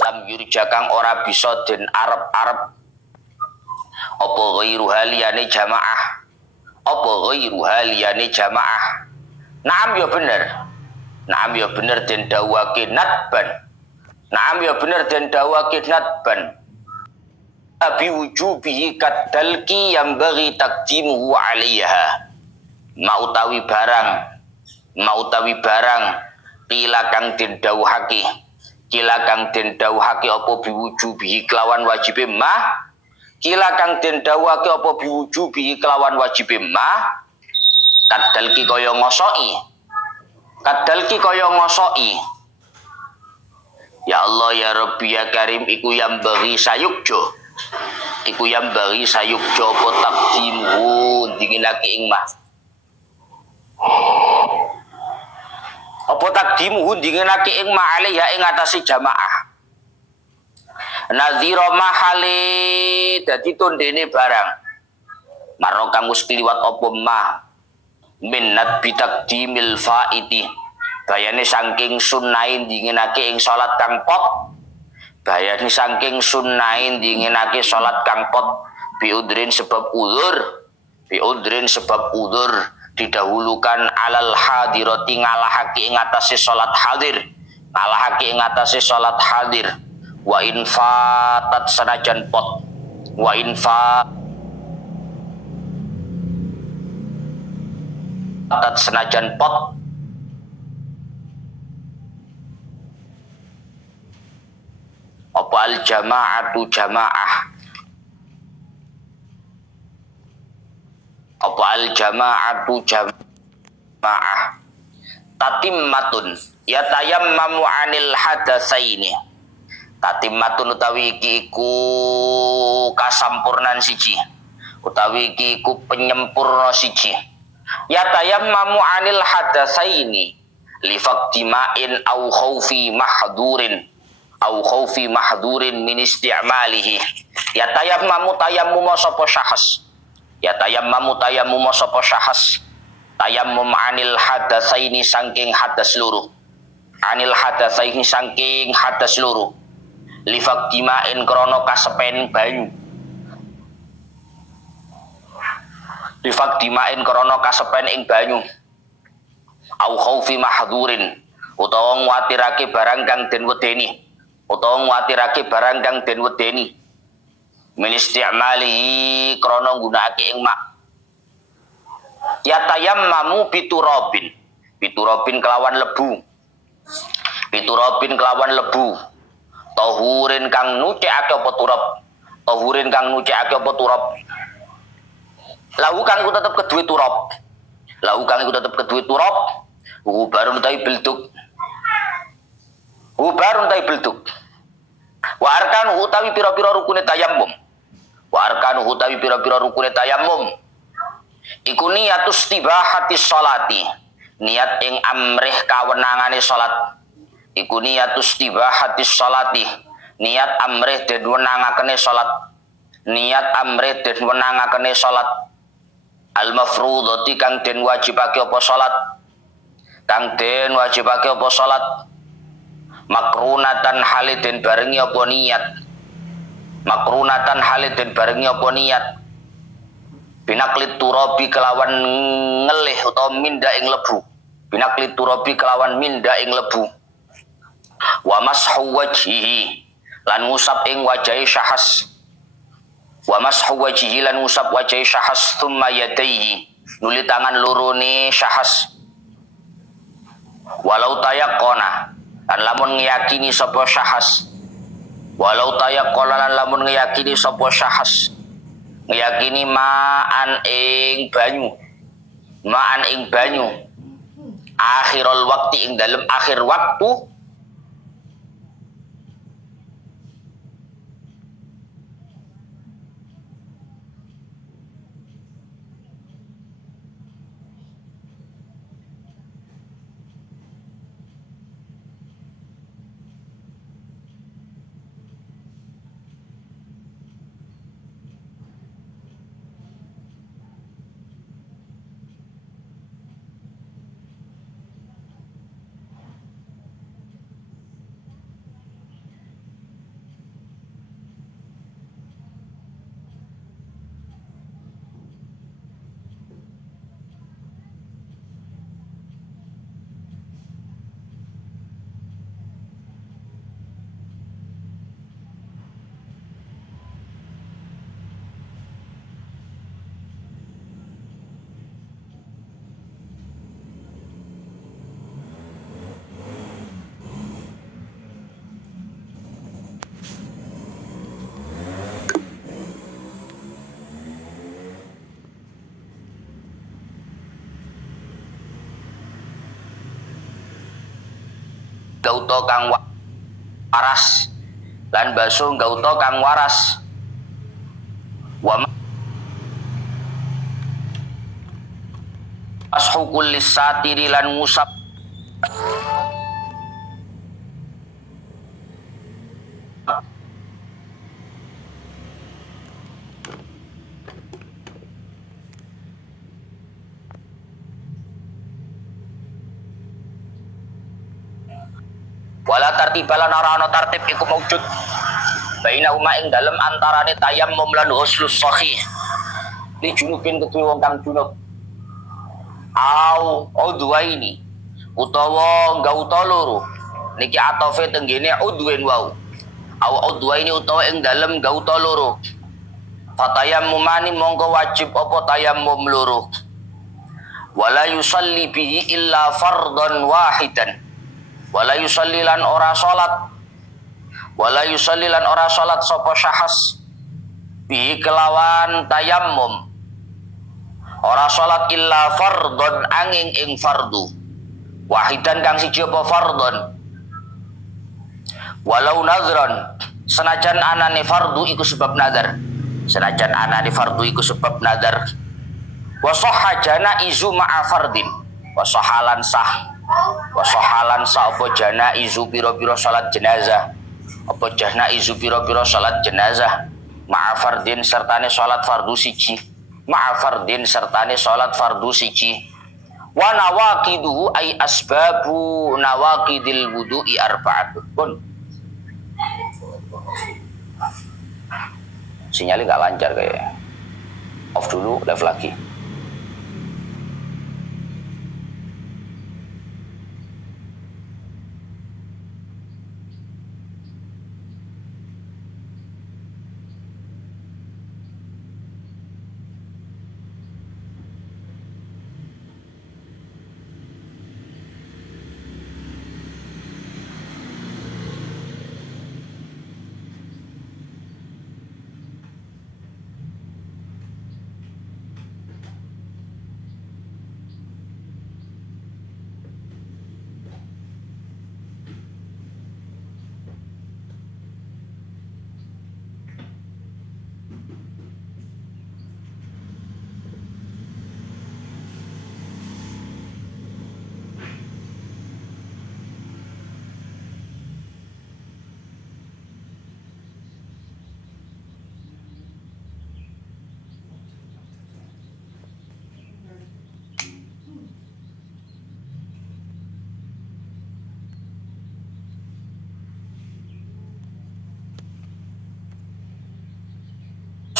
lam yurja kang ora bisa den arep-arep apa ghairu haliyane jamaah, apa ghairu haliyane jamaah. Naam ya bener, naam ya bener den dawake nadban, naam ya bener den dawake nadban bi wujubihi kadalki yang bagi takdimuhu alaiha. Mautawi barang kila kang den dawuhake, kila kang den dawuhake apa biwujubihi kelawan wajibe mah, kila kang den dawuhake apa biwujubihi kelawan wajibe mah, kadalki kaya ngosoki, kadalki kaya ngosoki. Ya Allah ya Rabbi ya Karim, iku yang bagi sayukjo, iku yang bagi sayukjo apa takdimuhu dinginake ing mah, apa takdimuhu dinginake ing ma alaiha ing atase jamaah. Nadhira mahali dadi tondene barang maro kang wis kliwat apa ma minnat bitakdimil faiti, bayane saking sunnahe dinginake ing salat kang pot, bayane saking sunnahe dinginake salat kang pot biudrin sebab udzur, biudrin sebab udzur didahulukan alal hadirati ngalahake ing atase salat hadir, ngalahake ing atase salat hadir. Wa infatat sanajan pot, wa infatat senajan pot apa al jama'atu jamaah, apa al jama'atu jamaah tatimmatun ya tayammamu anil hadatsaini, tatimmatun utawi iki iku kasampurnan siji, utawi iki iku penyempurna siji. Ya tayammamu anil hadatsaini li faqdimain au khaufi mahdurin, au khaufi mahdurin min isti'malihi. Ya tayammamu tayammum sapa syahas, ya tayammamu tayammum sapa syahas, tayammum anil hadatsaini saking hadas loro, anil hadatsaini saking hadas loro, li faqdimain krana kasepen banyu, difakdimain krono kasepen ing banyu, au khaufi mahdhurin utawa nguwatirake barang kang den wedeni, utawa nguwatirake barang kang den wedeni, min isti'malihi krono nggunakake ing mak. Ya tayammamu biturabin, biturabin kelawan lebu, biturabin kelawan lebu, tahurin kang nucekake apa turab, tahurin kang nucekake apa turab. Lahu kang iku tetep kedue turab, lahu kang iku tetep kedue turab, hubarun tai belduk, hubarun tai belduk. Wa arkanu utawi pira-pira rukune tayammum, wa arkanu utawi pira-pira rukune tayammum iku niatus tibahatis sholati, niat ing amrih kawenangane salat, iku niatus tibahatis sholati, niat amrih den wenangakene salat, niat amrih den wenangakene salat. Al mafrudati kang den wajibake apa salat, kang den wajibake apa salat, makrunatan haliden barengi apa niat, makrunatan haliden barengi apa niat, binaklit turabi kelawan ngelih utawa minda ing lebu, binaklit turabi kelawan minda ing lebu, wa mashu wajhihi lan ngusap ing wajahi syahas, wa mashu wajhihi lan ngusap wajahi syahas, thumma yadaihi nuli tangan lurune syahas, walau tayaqqona lan lamun ngiyakini sapa syahas, walau tayaqqona lan lamun ngiyakini sapa syahas, ngiyakini ma'an ing banyu, ma'an ing banyu, akhirul waktu ing dalem akhir waktu, gauta kang waras lan basuh gauta kang waras wa mashu kullis satiri lan ngusap wala tartibalan ora ana tartib iku maujud baina uma ing dalem antarane tayammum lan ghuslus sahih li junubin kedue wong kang junub au dua ini utawa gauta loro niki atofe tenggene udwen wau au dua ini utawa ing dalem gauta loro fatayammumani mongko wajib apa tayammum loro wala yusalli bihi illa fardhan wahidan wala yusallilan ora salat sapa syahas bi kelawan tayammum ora salat illa fardhon angin ing fardu wahidan kang siji apa fardhon walau nadhron senajan anane fardu iku sebab nadar wa sahha janaizu ma'a fardin wa sahalan sah apa janaizu pira-pira salat jenazah ma'a fardin sertane salat fardu siji wa nawaqiduhu ay asbabu nawaqidil wudu'i arba'atun. Sinyalnya nggak lancar kayaknya. Off dulu, live lagi.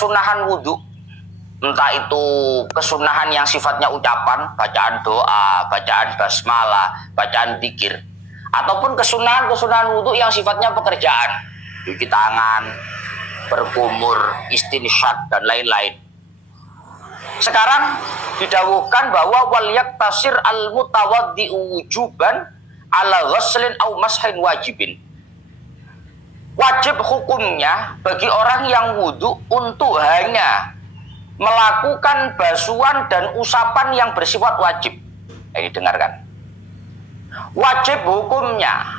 Sunahan wudhu, entah itu kesunahan yang sifatnya ucapan, bacaan doa, bacaan basmalah, bacaan dzikir, ataupun kesunahan wudhu yang sifatnya pekerjaan, cuci tangan, berkumur, istinsyaq dan lain-lain. Sekarang didawuhkan bahwa wal yaktasir al mutawaddi'u wujuban ala ghuslin au mashin wajibin. Wajib hukumnya bagi orang yang wudhu untuk hanya melakukan basuhan dan usapan yang bersifat wajib. Ini dengarkan. Wajib hukumnya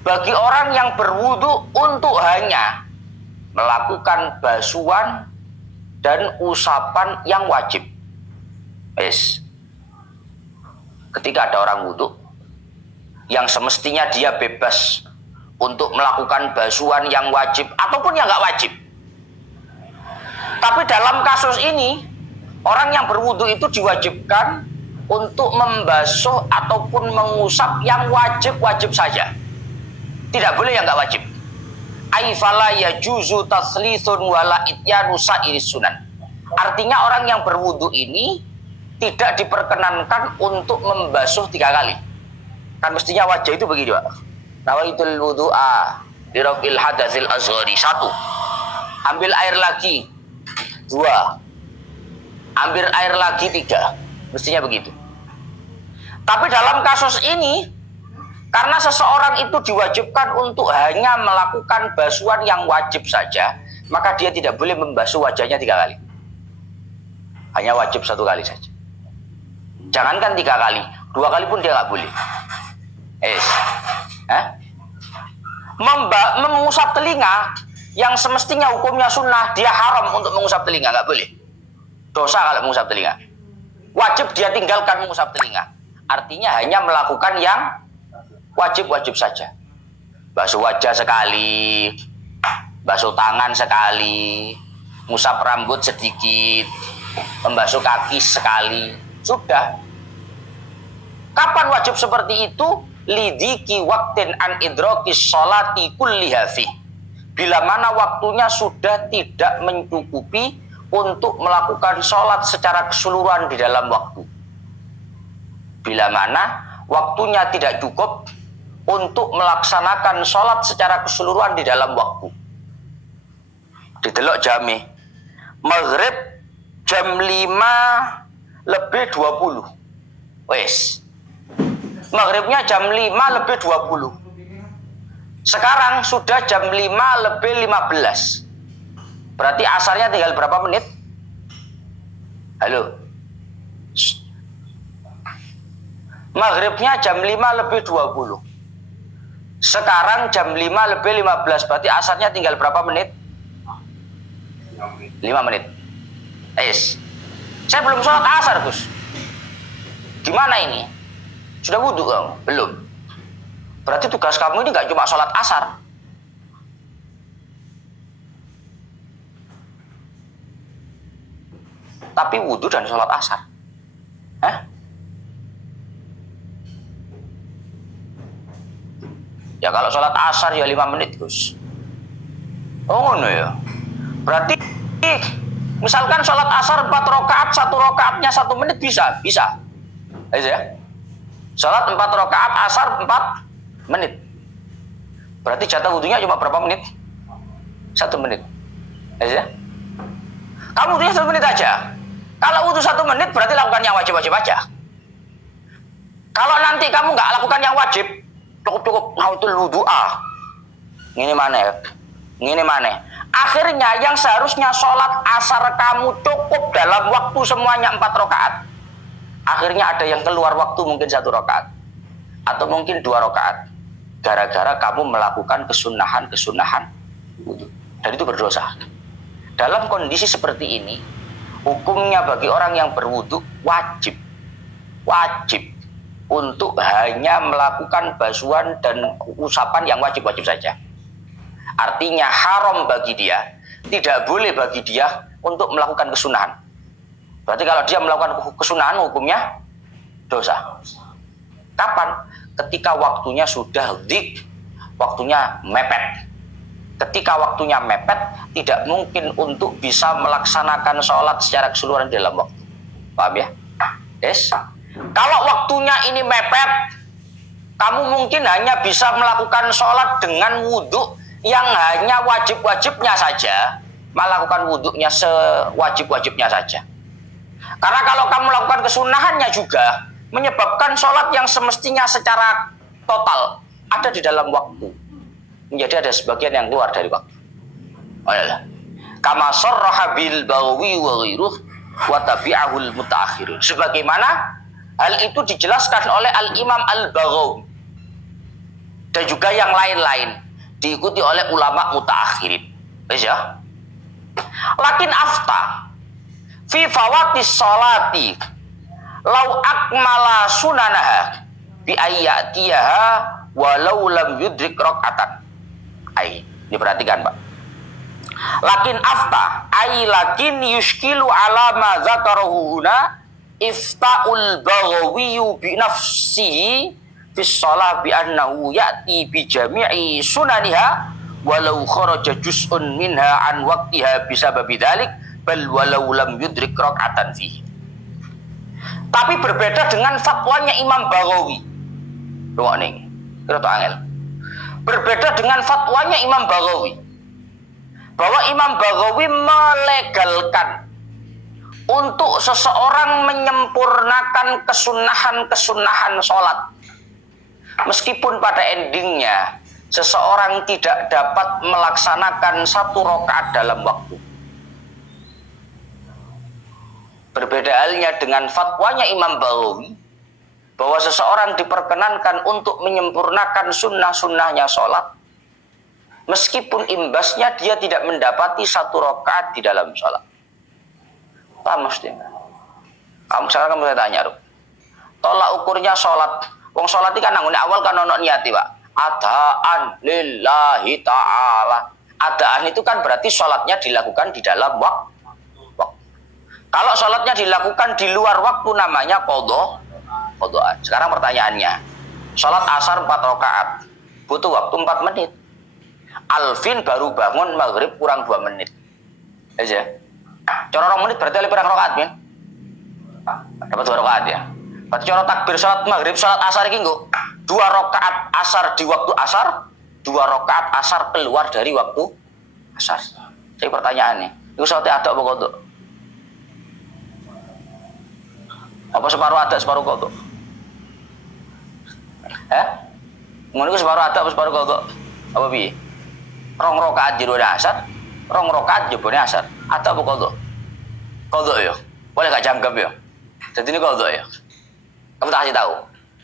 bagi orang yang berwudhu untuk hanya melakukan basuhan dan usapan yang wajib. Ketika ada orang wudhu yang semestinya dia bebas untuk melakukan basuhan yang wajib ataupun yang nggak wajib. Tapi dalam kasus ini, orang yang berwudu itu diwajibkan untuk membasuh ataupun mengusap yang wajib-wajib saja. Tidak boleh yang nggak wajib. Aifala yajuzu taslithun wala ityanu sa'iris sunan. Artinya orang yang berwudu ini tidak diperkenankan untuk membasuh 3 kali. Kan mestinya wajah itu begini, Pak. Nawaitul wudu'a dirafil hadatsil azghari. 1. Ambil air lagi. 2. Ambil air lagi. 3. Mestinya begitu. Tapi dalam kasus ini, karena seseorang itu diwajibkan untuk hanya melakukan basuhan yang wajib saja, maka dia tidak boleh membasuh wajahnya 3 kali. Hanya wajib 1 kali saja. Jangankan 3 kali, 2 kali pun dia nggak boleh. Mengusap telinga yang semestinya hukumnya sunnah, dia haram untuk mengusap telinga, nggak boleh. Dosa kalau mengusap telinga. Wajib dia tinggalkan mengusap telinga. Artinya hanya melakukan yang wajib-wajib saja. Basuh wajah sekali, basuh tangan sekali, ngusap rambut sedikit, membasuh kaki sekali, sudah. Kapan wajib seperti itu? Lidiki waktin an idrokis sholati kulliha fi. Bila mana waktunya sudah tidak mencukupi untuk melakukan sholat secara keseluruhan di dalam waktu. Bila mana waktunya tidak cukup untuk melaksanakan sholat secara keseluruhan di dalam waktu. Didelok jami. Maghrib jam 5 lebih 20. Wes. Maghribnya jam 5 lebih 20. Sekarang sudah jam 5 lebih 15. Berarti asarnya tinggal berapa menit? Halo. Maghribnya jam 5 lebih 20. Sekarang jam 5 lebih 15. Berarti asarnya tinggal berapa menit? 5 menit. Saya belum sholat asar, Gus. Gimana ini? Sudah wudhu kamu? Belum. Berarti tugas kamu ini nggak cuma sholat asar. Tapi wudhu dan sholat asar. Ya kalau sholat asar ya 5 menit, Gus. Oh no ya. Berarti misalkan sholat asar 4 rakaat, 1 rakaatnya 1 menit bisa. Ya. Sholat 4 rakaat asar 4 menit. Berarti jatah wudhunya cuma berapa menit? 1 menit. Ya. Kamu wudhunya 1 menit aja. Kalau wudhu 1 menit berarti lakukan yang wajib-wajib aja. Kalau nanti kamu nggak lakukan yang wajib, cukup nautul wudhu Ini mana? Akhirnya yang seharusnya sholat asar kamu cukup dalam waktu semuanya 4 rakaat. Akhirnya ada yang keluar waktu mungkin 1 rakaat. Atau mungkin 2 rakaat. Gara-gara kamu melakukan kesunahan wudhu. Dan itu berdosa. Dalam kondisi seperti ini, hukumnya bagi orang yang berwudhu wajib untuk hanya melakukan basuhan dan usapan yang wajib-wajib saja. Artinya haram bagi dia, tidak boleh bagi dia untuk melakukan kesunahan. Berarti kalau dia melakukan kesunahan hukumnya dosa. Kapan? Ketika waktunya sudah waktunya mepet. Ketika waktunya mepet, tidak mungkin untuk bisa melaksanakan sholat secara keseluruhan dalam waktu. Paham ya? Yes. Kalau waktunya ini mepet, kamu mungkin hanya bisa melakukan sholat dengan wudhu yang hanya wajib-wajibnya saja, melakukan wudhunya sewajib-wajibnya saja. Karena kalau kamu melakukan kesunahannya juga, menyebabkan sholat yang semestinya secara total ada di dalam waktu, menjadi ada sebagian yang keluar dari waktu. Kama sarraha bil Baghawi wa ghairuh wa tabi'ahul mutaakhirun. Sebagaimana hal itu dijelaskan oleh Al-Imam Al-Baghawi dan juga yang lain-lain, diikuti oleh ulama mutaakhirin. Ya. Lakin afta fi fawatis sholati lau akmala sunanaha bi ayyatiha walau lam yudrik rakaatan. Ini perhatikan, Pak. Lakin afta lakin yushkilu ala ma zakarahu huna iftaul Baghawi bi nafsihi fi shalah bi annahu ya'ti bi jami'i sunaniha walau kharaja juz'un minha an waqtiha bisababi dzalik bal walau lam yudrik rakaatan fihi. Tapi berbeda dengan fatwanya Imam Baghawi. Doa nih, kira angel. Berbeda dengan fatwanya Imam Baghawi, bahwa Imam Baghawi melegalkan untuk seseorang menyempurnakan kesunahan sholat, meskipun pada endingnya seseorang tidak dapat melaksanakan 1 rakaat dalam waktu. Berbeda halnya dengan fatwanya Imam Baghawi, bahwa seseorang diperkenankan untuk menyempurnakan sunnah-sunnahnya sholat, meskipun imbasnya dia tidak mendapati 1 rakaat di dalam sholat. Paham mesti? Sekarang saya tanya, Ruk. Tolak ukurnya sholat. Wong sholat itu kan nanggung awal kan ono niati, Pak. Adaan lillahi ta'ala. Adaan itu kan berarti sholatnya dilakukan di dalam waktu. Kalau sholatnya dilakukan di luar waktu namanya qadha. Sekarang pertanyaannya, sholat asar 4 rakaat butuh waktu 4 menit. Alvin baru bangun maghrib kurang 2 menit aja. Cara 2 menit berarti lebih kurang rakaat, Min. Dapat 2 rakaat ya. Berarti cara takbir sholat maghrib, sholat asar ini kok 2 rakaat asar di waktu asar, 2 rakaat asar keluar dari waktu asar. Jadi pertanyaannya, itu sholatnya ada apa qadha? Apa separuh ada, separuh qadha? Ngono iku separuh ada apa separuh qadha? Apa piye? 2 rakaat jerone asar, 2 rakaat jebone asar. Ada apa qadha? Qadha ya. Boleh gak jangkep ya? Jadi ini qadha ya. Kamu tak kasih tahu.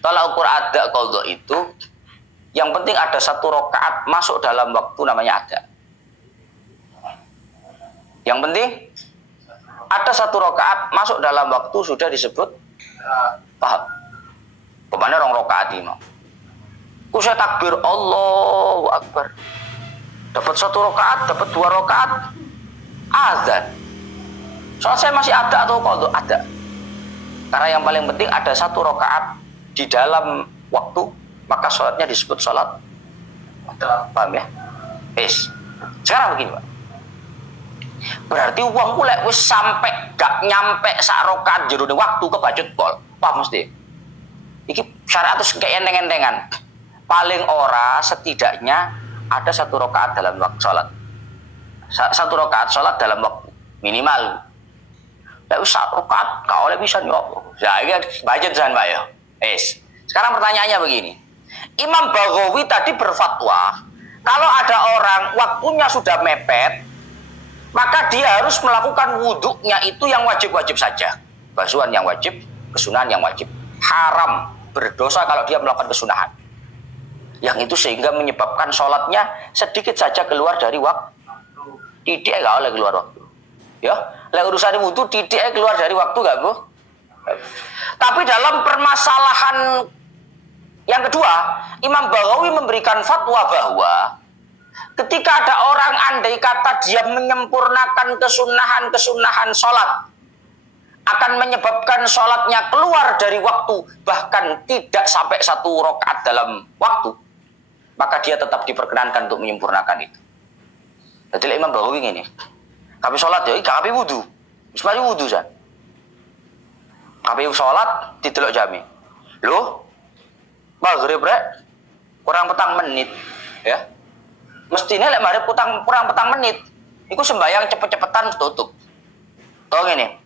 Tolak ukur ada qadha itu yang penting ada 1 rakaat masuk dalam waktu namanya ada. Yang penting ada 1 rakaat masuk dalam waktu sudah disebut paham. Pemane 2 rakaat iki mau. Ku saya takbir Allahu Akbar. Dapat 1 rakaat, dapat 2 rakaat azan. Soal saya masih ada atau qadha? Ada. Karena yang paling penting ada 1 rakaat di dalam waktu, maka sholatnya disebut sholat. Paham ya? Sekarang begini, Pak. Berarti uang kulek wis sampai gak nyampe 1 rakaat jerone waktu kebacut pol. Paham mesti? Iki syariat terus kayak enteng-entengan. Paling ora setidaknya ada 1 rakaat dalam waktu sholat. 1 rakaat sholat dalam waktu minimal. Lah wis 1 rakaat gak oleh bisa yo. Ya iki budget jan, Pak ya. Sekarang pertanyaannya begini. Imam Baghawi tadi berfatwa, kalau ada orang waktunya sudah mepet, maka dia harus melakukan wuduknya itu yang wajib-wajib saja. Basuhan yang wajib, kesunahan yang wajib. Haram, berdosa kalau dia melakukan kesunahan. Yang itu sehingga menyebabkan sholatnya sedikit saja keluar dari waktu. Titik gak oleh keluar waktu. Ya, lek urusan wudhu titik keluar dari waktu gak, Bu? Tapi dalam permasalahan yang kedua, Imam Baghawi memberikan fatwa bahwa ketika ada orang andai kata dia menyempurnakan kesunahan-kesunahan sholat, akan menyebabkan sholatnya keluar dari waktu, bahkan tidak sampai 1 rakaat dalam waktu, maka dia tetap diperkenankan untuk menyempurnakan itu. Jadi Imam Baghawi ini, kami sholat ya, kami wudhu, semuanya wudhu kan. Kami sholat didelok jami. Loh, maghrib rek kurang 4 menit, ya. Mestinya lek maghrib kurang 4 menit, iku sembayang cepet-cepetan tutup. Tau ngene.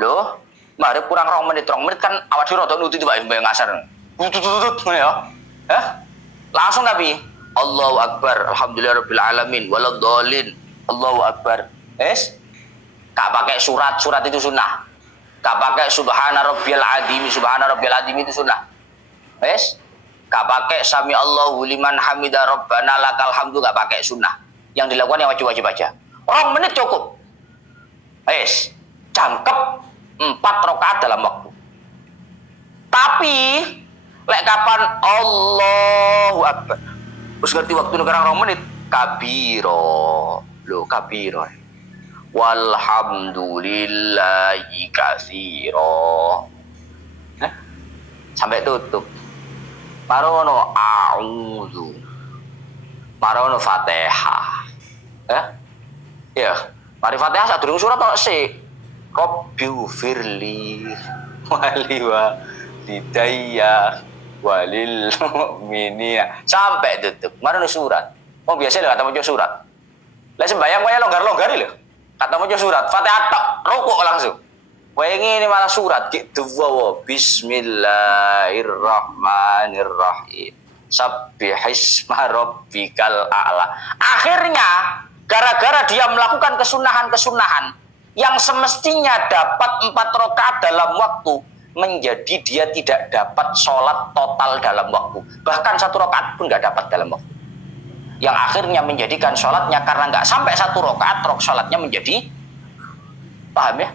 Loh, maghrib kurang 2 menit kan awak dhewe rada nuti Pak sembayang asar. Tutut ngene ya. Langsung Nabi, Allahu Akbar, alhamdulillahirabbil alamin, waladhdallin. Allahu Akbar. Gak pakai surat itu sunnah. Gak pakai subhana rabbiyal azim itu sunnah. Gak pakai sami Allahu liman hamidah rabbana lakal hamdu, gak pakai sunnah. Yang dilakukan yang wajib-wajib aja. 2 menit cukup. Jangkep 4 rakaat dalam waktu. Tapi lek kapan Allahu Akbar, terus ngerti waktu negarang 2 menit, kabiro. Loh, kabiro. Walhamdulillahi katsira. Sampai tutup. Marono a'udzu. Marono Fatihah. Ya. Mari Fatihah sak durung surat kok sik. Rabbighfirli walidayya walil mu'minina. Sampai tutup. Marono surat. Oh biasa lho kata maca surat. Lah sembayang wae longgar-longgari lho. Kata maca surat, Fatihah tok, rukuk langsung. Wae ngene malah surat gitu wae. Bismillahirrahmanirrahim. Sabbihisma rabbikal a'la. Akhirnya gara-gara dia melakukan kesunahan-kesunahan yang semestinya dapat 4 rakaat dalam waktu, menjadi dia tidak dapat sholat total dalam waktu. Bahkan 1 rakaat pun nggak dapat dalam waktu. Yang akhirnya menjadikan sholatnya karena nggak sampai 1 rakaat, sholatnya menjadi, paham ya?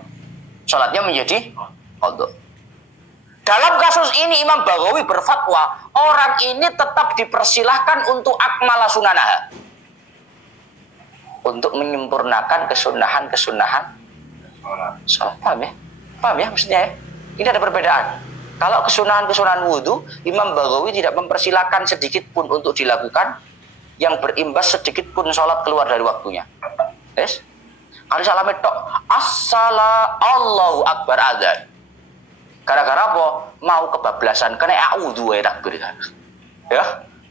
Sholatnya menjadi qadha. Dalam kasus ini Imam Baghawi berfatwa, orang ini tetap dipersilahkan untuk akmala sunanaha, untuk menyempurnakan kesunahan-kesunahan sholat. Paham ya? Paham ya maksudnya ya? Ini ada perbedaan. Kalau kesunahan-kesunahan wudhu, Imam Baghawi tidak mempersilahkan sedikit pun untuk dilakukan yang berimbas sedikit pun sholat keluar dari waktunya. Yes? Kalau salam tok, Allahu Akbar adzan. Gara-gara apa? Mau kebablasan, kena a'udhu wa takbir. Ya?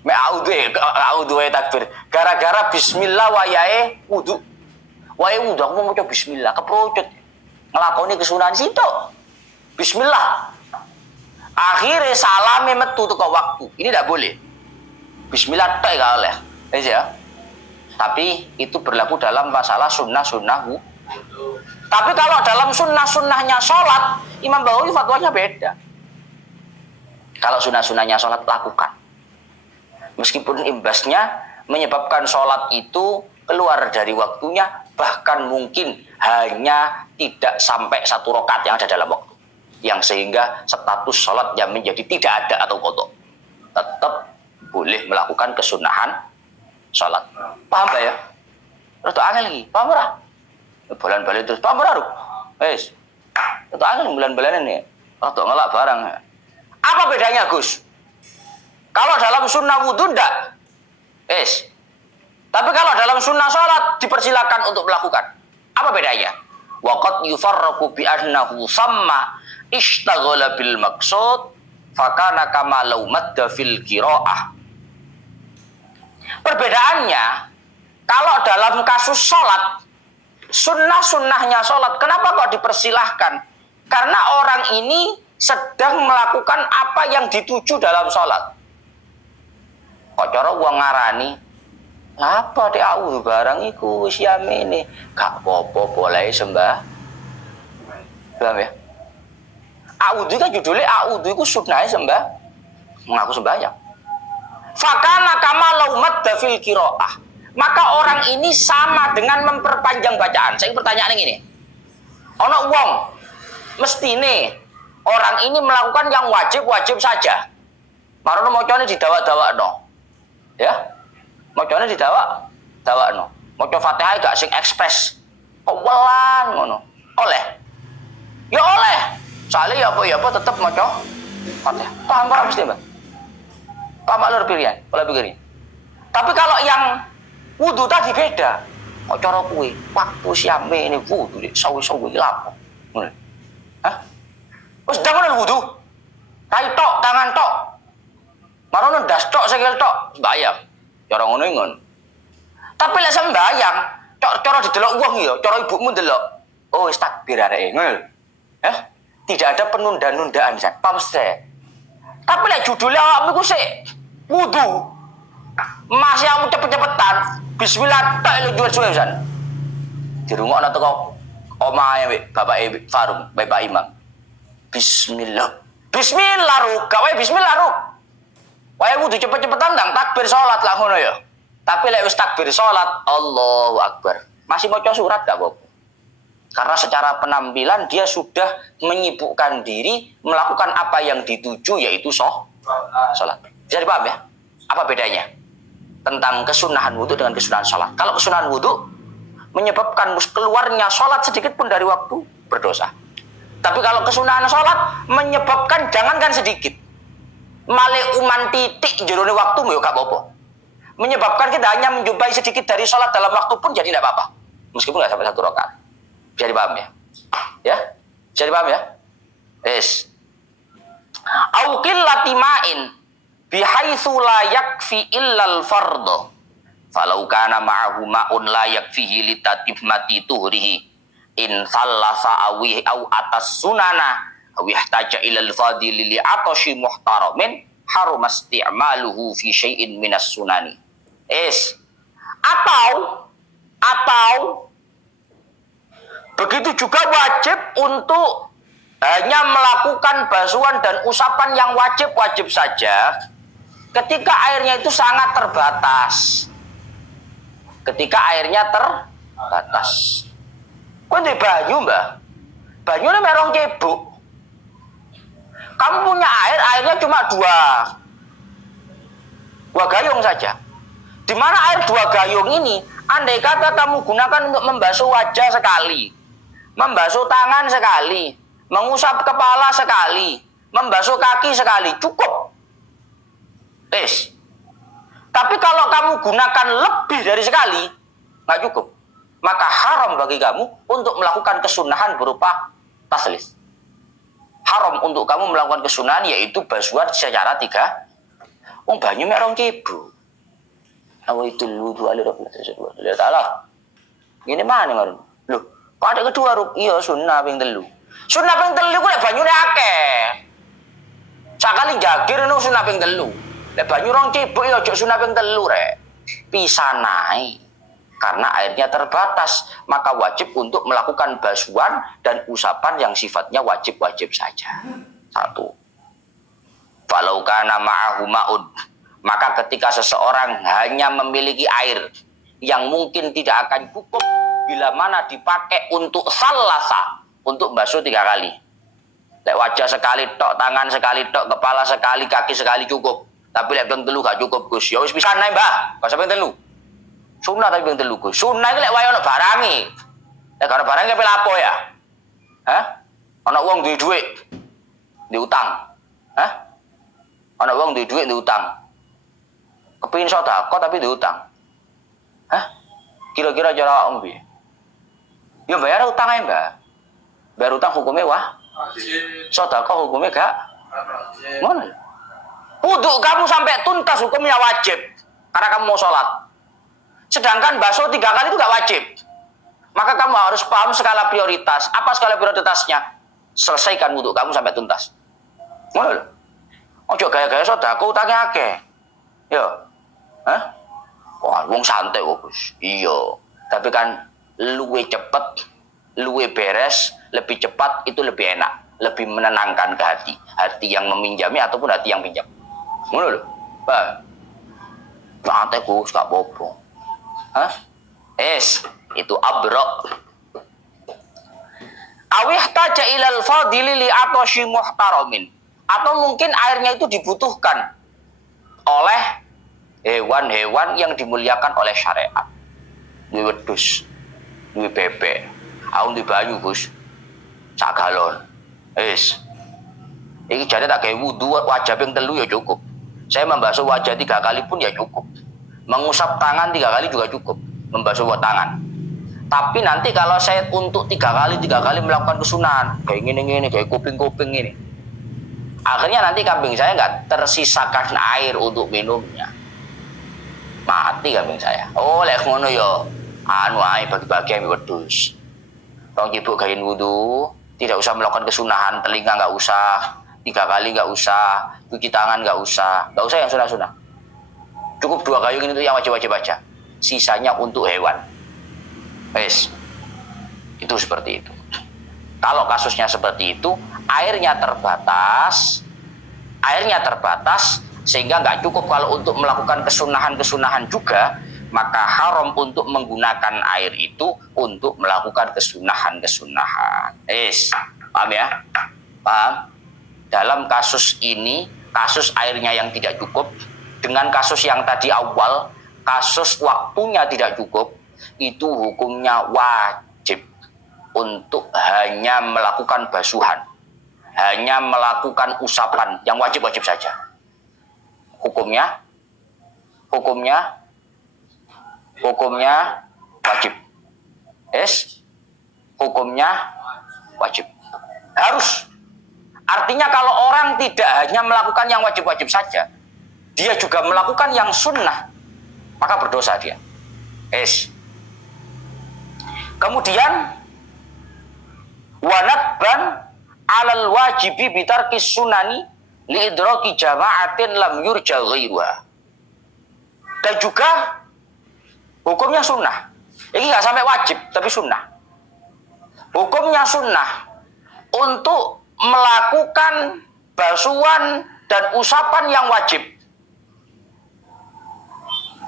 A'udhu wa takbir. Gara-gara bismillah wayahe wudu. Wayahe wudu aku mau coba bismillah, keprocot. Ngelakoni kesunahan situ. Bismillah. Akhirnya salame metu ke waktu. Ini tidak boleh. Bismillah tok gak oleh. Ya. Tapi itu berlaku dalam masalah sunnah-sunnah. Tapi kalau dalam sunnah-sunnahnya sholat, Imam Baghawi fatwanya beda. Kalau sunnah-sunnahnya sholat, lakukan. Meskipun imbasnya menyebabkan sholat itu keluar dari waktunya, bahkan mungkin hanya tidak sampai 1 rakaat yang ada dalam waktu. Yang sehingga status sholatnya menjadi tidak ada atau qadha. Tetap boleh melakukan kesunahan sholat. Paham gak ya? Terus angel lagi, paham ora? Bulan-bulan terus, paham ora? Wes. Terus angel bulan-bulan ini. Atau ngelak barang. Apa bedanya, Gus? Kalau dalam sunnah wudhu ndak? Wes. Tapi kalau dalam sunnah sholat dipersilakan untuk melakukan. Apa bedanya? Waqad yufarraqu bi annahu samma ishtaghala bil maqsud fakana kama law madda fil qiraah. Perbedaannya, kalau dalam kasus sholat, sunnah-sunnahnya sholat, kenapa kok dipersilahkan? Karena orang ini sedang melakukan apa yang dituju dalam sholat. Kok cara uang ngarani, apa deh aku barang iku wis yamene, gak apa-apa boleh sembah. Paham ya? A'udhu kan judulnya a'udhu iku sunnahnya sembah, mengaku sembahyang. Fakana kama laumat dafil kiroah. Maka orang ini sama dengan memperpanjang bacaan. Saya pertanyaan ini. Ono wong mestine orang ini melakukan yang wajib-wajib saja. Marono mocone didawak-dawakno. Ya? Mocone didawak-dawakno. Maca Fatihah gak sing ekspres. Kok welan ngono. Oleh. Ya oleh. Soalnya ya apa tetap maca Fatihah. Paham ora mesti, Mbak? Pak Maklur pilihan, pola pikirnya. Tapi kalau yang wudhu tadi beda. Kok cara kuwi, waktu siame ini wudhu dik sawi-sawi lapo. Ngono. Hah? Wis ndang wudhu. Tai tok, tangan tok. Marono ndas tok, sikil tok, sembayang. Cara ngono ngono. Tapi lek sembayang, cara didelok wong ya, cara ibumu ndelok. Oh, wis takbir areke, ngono. Hah? Tidak ada penunda-nundaan, Jan. Paham sih? Tapi lek judulnya awakmu iku sik wudu. Masih kamu cepet-cepetan. Bismillah tak lu jual suwe-suwe. Dirungokno teko omahe bapake Farum, Bapak Imam. Bismillah. Bismillah ruk, gawe bismillah ruk. Wae wudu cepet-cepetan ndang takbir salat lah ngono ya. Tapi lek wis takbir salat, Allahu Akbar. Masih maca surat gak apa-apa. Karena secara penampilan dia sudah menyibukkan diri melakukan apa yang dituju, yaitu sholat. Bisa dipaham ya? Apa bedanya tentang kesunahan wudhu dengan kesunahan sholat? Kalau kesunahan wudhu menyebabkan keluarnya sholat sedikit pun dari waktu, berdosa. Tapi kalau kesunahan sholat menyebabkan jangankan sedikit, male uman titik jerone waktu ya gak apa-apa. Menyebabkan kita hanya menjumpai sedikit dari sholat dalam waktu pun jadi tidak apa-apa. Meskipun nggak sampai 1 rakaat. Bisa dipaham ya? Ya? Bisa dipaham ya? Yes. Au qillati ma'in bihaitsu la yakfi illal fardhu. Falau kana ma'ahu ma'un la yakfihi litatimati tuhrihi. In sallasa awi au atas sunana aw ihtaja ilal fadili li atashi muhtaramin haruma isti'maluhu fi syai'in minas sunani. Yes. Atau begitu juga wajib untuk hanya melakukan basuhan dan usapan yang wajib-wajib saja ketika airnya itu sangat terbatas. Ketika airnya terbatas. Kowe ndek banyu, Mbah. Banyune merong cebuk. Kamu punya air, airnya cuma dua gayung saja. Di mana air 2 gayung ini, andai kata kamu gunakan untuk membasuh wajah sekali, membasuh tangan sekali, mengusap kepala sekali, membasuh kaki sekali, cukup. Tapi kalau kamu gunakan lebih dari sekali, nggak cukup. Maka haram bagi kamu untuk melakukan kesunahan berupa taslis. Haram untuk kamu melakukan kesunahan yaitu basuhan secara 3. Banyu mek rong cibu. Awaitul wudu ali rabbil ta'ala. Gini mana ngarep? Loh, kok ada kedua ruk? Iya, sunnah ping 3. Sunnah ping 3 ku lek banyune akeh. Sakali jagir nu sunnah ping 3. Lek banyu rong cibuk ya aja sunnah ping 3 rek. Pisan ae. Karena airnya terbatas, maka wajib untuk melakukan basuhan dan usapan yang sifatnya wajib-wajib saja. 1. Falau kana ma'ahu ma'ud, maka ketika seseorang hanya memiliki air yang mungkin tidak akan cukup bila mana dipakai untuk salasa, untuk basuh 3 kali. Lek wajah sekali tok, tangan sekali tok, kepala sekali, kaki sekali cukup. Tapi lek ping 3 gak cukup, Gus. Ya wis pisan ae, Mbah. Gak sampe 3. Sunnah tapi ping 3, Gus. Sunnah iki lek wae ono barangi. Lek ono barangi pe lapo ya? Hah? Ono wong duwe dhuwit, diutang. Hah? Ana wong duwe dhuwit diutang. Kepengin sedekah tapi diutang. Hah? Kira-kira cara awakmu piye? Ya bayar utang ae, Mbak. Bayar utang hukumnya wah. Sedekah hukumnya gak. Ngono. Wudu kamu sampai tuntas hukumnya wajib karena kamu mau sholat. Sedangkan basuh 3 kali itu gak wajib. Maka kamu harus paham skala prioritas. Apa skala prioritasnya? Selesaikan wudu kamu sampai tuntas. Ngono lho. Ojo gaya-gaya sedekah utangnya akeh. Yo. Hah? Wah, wong santai kok, Gus. Iya. Tapi kan luwe cepet, luwe beres, lebih cepat itu lebih enak, lebih menenangkan ke hati. Hati yang meminjami ataupun hati yang pinjam. Ngono lho. Pak. Santai Gus, gak apa-apa. Hah? Itu abrok. Awih taja ilal fadili li atashi muhtaramin. Atau mungkin airnya itu dibutuhkan oleh hewan-hewan yang dimuliakan oleh syariat. Duwe wedhus, duwe bebek, aku duwe banyu, Gus. Sak galon. Iki jane tak gawe wudu wajah ping 3 ya cukup. Saya membasuh wajah 3 kali pun ya cukup. Mengusap tangan 3 kali juga cukup. Membasuh tangan. Tapi nanti kalau saya untuk 3 kali melakukan kesunahan, kayak gini, kayak kuping-kuping ini. Akhirnya nanti kambing saya nggak tersisakan air untuk minumnya. Mati kambing saya. Oh, lek ngono yo. Anu ae bagi-bagi ambek wedhus. Tong ibu gawe wudu, tidak usah melakukan kesunahan, telinga nggak usah, 3 kali nggak usah, cuci tangan nggak usah yang sunah-sunah. Cukup 2 gayung itu yang wajib-wajib aja. Sisanya untuk hewan. Itu seperti itu. Kalau kasusnya seperti itu, airnya terbatas sehingga nggak cukup kalau untuk melakukan kesunahan juga, maka haram untuk menggunakan air itu untuk melakukan kesunahan. Paham ya? Paham? Dalam kasus ini, kasus airnya yang tidak cukup dengan kasus yang tadi awal, kasus waktunya tidak cukup, itu hukumnya wajib untuk hanya melakukan basuhan, hanya melakukan usapan yang wajib-wajib saja. Hukumnya wajib. Hukumnya wajib. Harus. Artinya kalau orang tidak hanya melakukan yang wajib-wajib saja, dia juga melakukan yang sunnah, maka berdosa dia. Kemudian wanatban alal wajibi bitarkis sunani liidraki jama'atin lam yurja ghairuha. Dan juga hukumnya sunnah. Ini nggak sampai wajib, tapi sunnah. Hukumnya sunnah untuk melakukan basuhan dan usapan yang wajib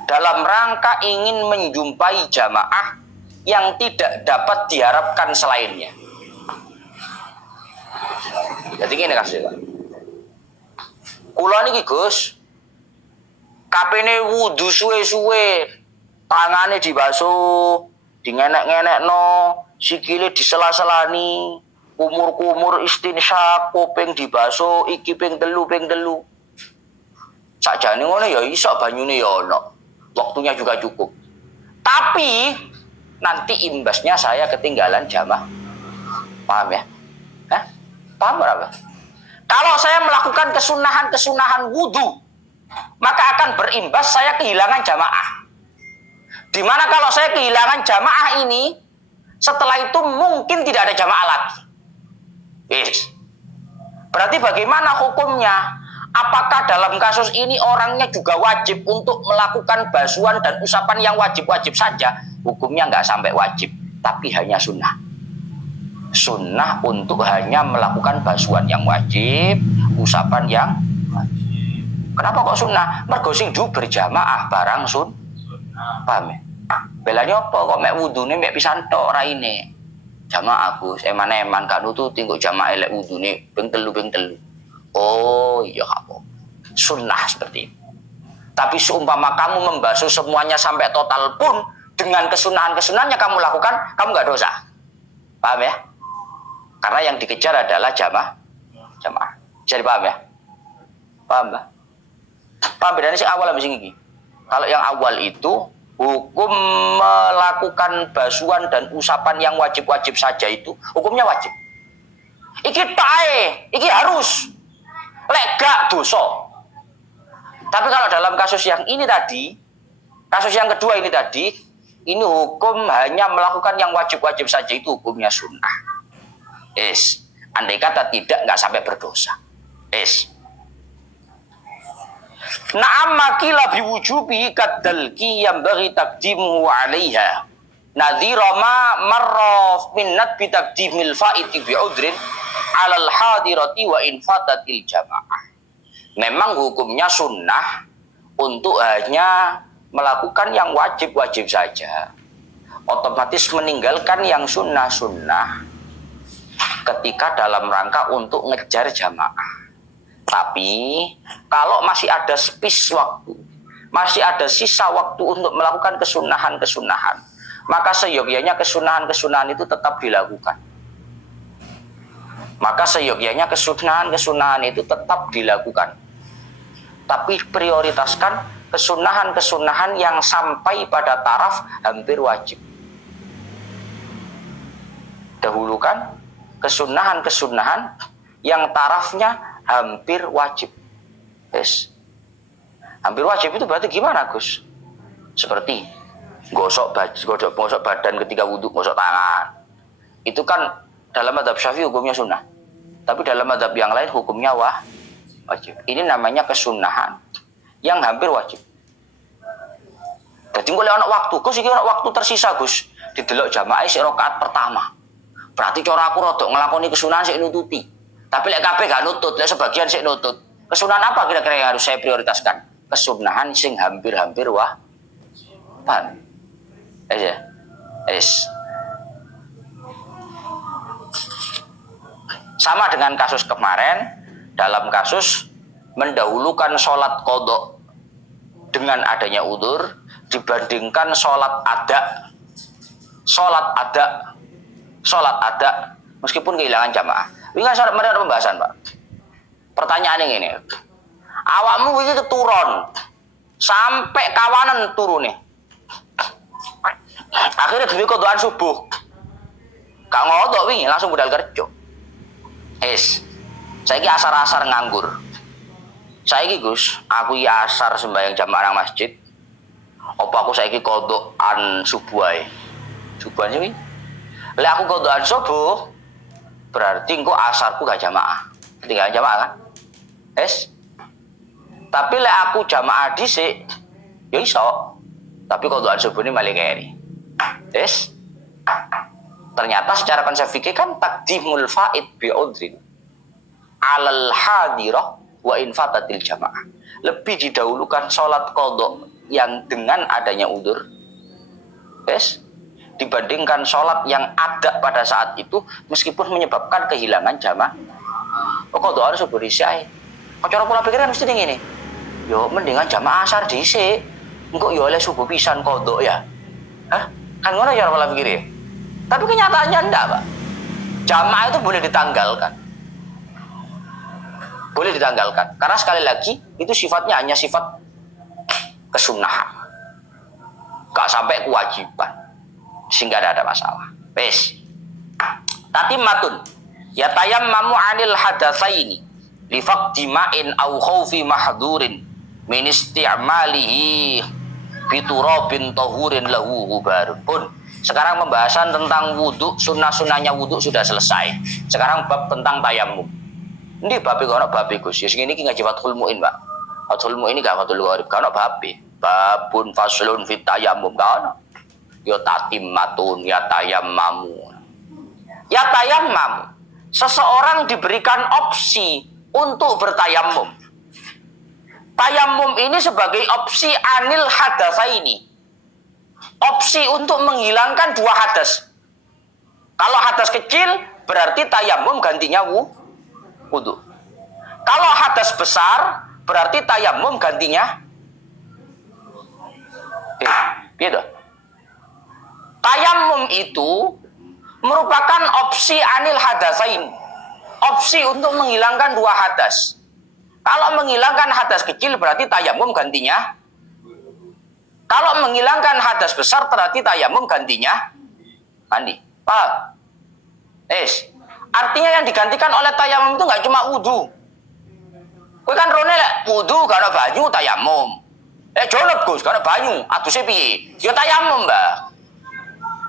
dalam rangka ingin menjumpai jamaah yang tidak dapat diharapkan selainnya. Jadi gini kasusnya. Kula niki Gus, kapene wudu suwe-suwe, tangane dibasuh, dingenek-ngenekno, sikile disela-selani, kumur-kumur istinsyak, kuping dibasuh, iki ping telu. Sakjane ngono ya iso banyune ya ono. Waktunya juga cukup. Tapi nanti imbasnya saya ketinggalan jamaah. Paham ya? Paham berapa? Kalau saya melakukan kesunahan wudhu, maka akan berimbas saya kehilangan jamaah. Dimana kalau saya kehilangan jamaah ini, setelah itu mungkin tidak ada jamaah lagi. Yes. Berarti bagaimana hukumnya? Apakah dalam kasus ini orangnya juga wajib untuk melakukan basuhan dan usapan yang wajib-wajib saja? Hukumnya nggak sampai wajib, tapi hanya sunnah. Sunnah untuk hanya melakukan basuhan yang wajib, usapan yang wajib. Kenapa kok sunnah? Mergo sing berjamaah barang paham ya? Belanya apa kok mek wudune mek pisan tok raine. Jamaah Gus, eman-eman gak nututi kok jamaah elek wudune ping telu. Oh iya apa? Sunnah seperti itu. Tapi seumpama kamu membasuh semuanya sampai total pun dengan kesunahan-kesunahannya kamu lakukan, kamu nggak dosa. Paham ya? Karena yang dikejar adalah jamaah. Jadi paham ya? Paham Mbak? Paham bedanya sing awal habis ini? Kalau yang awal itu hukum melakukan basuhan dan usapan yang wajib-wajib saja itu hukumnya wajib. Iki tae, iki harus. Lek gak dosa. Tapi kalau dalam kasus yang ini tadi, kasus yang kedua ini tadi, ini hukum hanya melakukan yang wajib-wajib saja itu hukumnya sunnah. Andai kata tidak, nggak sampai berdosa. Na'am makila biwujubi kadalki yang bagi takdimu alaiha. Nadhira ma marra minnat bitakdimil fa'iti bi'udrin alal hadirati wa infatatil jamaah. Memang hukumnya sunnah untuk hanya melakukan yang wajib-wajib saja. Otomatis meninggalkan yang sunnah-sunnah ketika dalam rangka untuk ngejar jamaah. Tapi kalau masih ada space waktu, masih ada sisa waktu untuk melakukan kesunahan-kesunahan, maka seyogyanya kesunahan-kesunahan itu tetap dilakukan. Tapi prioritaskan kesunahan-kesunahan yang sampai pada taraf hampir wajib. Dahulukan kesunahan-kesunahan yang tarafnya hampir wajib. Hampir wajib itu berarti gimana Gus? Seperti gosok badan ketika wudhu, gosok tangan. Itu kan dalam mazhab Syafi'i hukumnya sunnah. Tapi dalam mazhab yang lain hukumnya wajib. Ini namanya kesunahan yang hampir wajib. Jadi kalau ada waktu, Gus ini ada waktu tersisa Gus. Didelok jamaah sik rakaat pertama. Berarti cara aku rodok ngelakoni kesunahan sik nututi. Tapi lek kabeh gak nutut, lek sebagian sik nutut. Kesunahan apa kira-kira yang harus saya prioritaskan? Kesunahan sing hampir-hampir wajib. Sama dengan kasus kemarin, dalam kasus mendahulukan sholat qadha dengan adanya udzur dibandingkan sholat ada meskipun kehilangan jamaah. Ini kan syarat ada pembahasan Pak. Pertanyaan yang ini, awakmu ini keturun sampai kawanan turun nih. Akhirnya demi qadhaan subuh, gak ngodok wingi langsung budal kerja. Saiki asar-asar nganggur. Saiki Gus, aku ya asar sembahyang jamaah nang masjid. Apa aku saiki qadhaan subuh ae? Subuh ae. Lek aku qadhaan subuh, berarti engko asarku gak jamaah. Ketinggalan jamaah kan? Tapi lek aku jamaah dhisik, ya iso. Tapi qadhaan subuh ini malah keri. Ternyata secara konsep fikih kan takdimul faid bi'udrin. alal hadirah wa infatatil jamaah. Lebih didahulukan sholat qadha yang dengan adanya udzur, dibandingkan sholat yang ada pada saat itu meskipun menyebabkan kehilangan jamaah. Qadha harus subuh dhisik. Kok cara pola pikirnya mesti ngene. Yo mendingan jamaah asar dhisik. Engko yo oleh subuh pisan qadha ya. Hah? Kan ngono cara pola pikirnya. Tapi kenyataannya enggak, Pak. Jamaah itu boleh ditanggalkan. Boleh ditanggalkan. Karena sekali lagi, itu sifatnya hanya sifat kesunahan. Gak sampai kewajiban. Sehingga tidak ada masalah. Wes. Tatimmatun. Ya tayammamu anil hadatsaini. Lifaqdi ma'in au khaufi mahdhurin. Min isti'malihi biturabin tahurin lahu hubarun. Pun. Sekarang pembahasan tentang wudhu, sunnah-sunnahnya wudhu sudah selesai. Sekarang bab tentang tayamum. Ini babi kono babi Gus. Ya sing iki ngaji Fathul Muin, Pak. Fathul Muin ini gak Fathul Gharib, kono babi. Babun faslun fit tayamum kono. Ya tatimmatun ya tayammamu. Ya tayammam. Seseorang diberikan opsi untuk bertayamum. Tayamum ini sebagai opsi anil hadatsaini. Opsi untuk menghilangkan dua hadas. Kalau hadas kecil berarti tayamum gantinya wudu. Kalau hadas besar berarti tayamum gantinya gitu. Tayamum itu merupakan opsi anil hadatsain. Opsi untuk menghilangkan dua hadas. Kalau menghilangkan hadas kecil berarti tayamum gantinya. Kalau menghilangkan hadas besar berarti tayamum gantinya mandi. Paham? Artinya yang digantikan oleh tayamum itu nggak cuma wudu. Kowe kan rone lek wudu gak ada banyu tayamum. Jonep Gus, gak ada banyu, aduse piye? Ya tayamum, Mbak.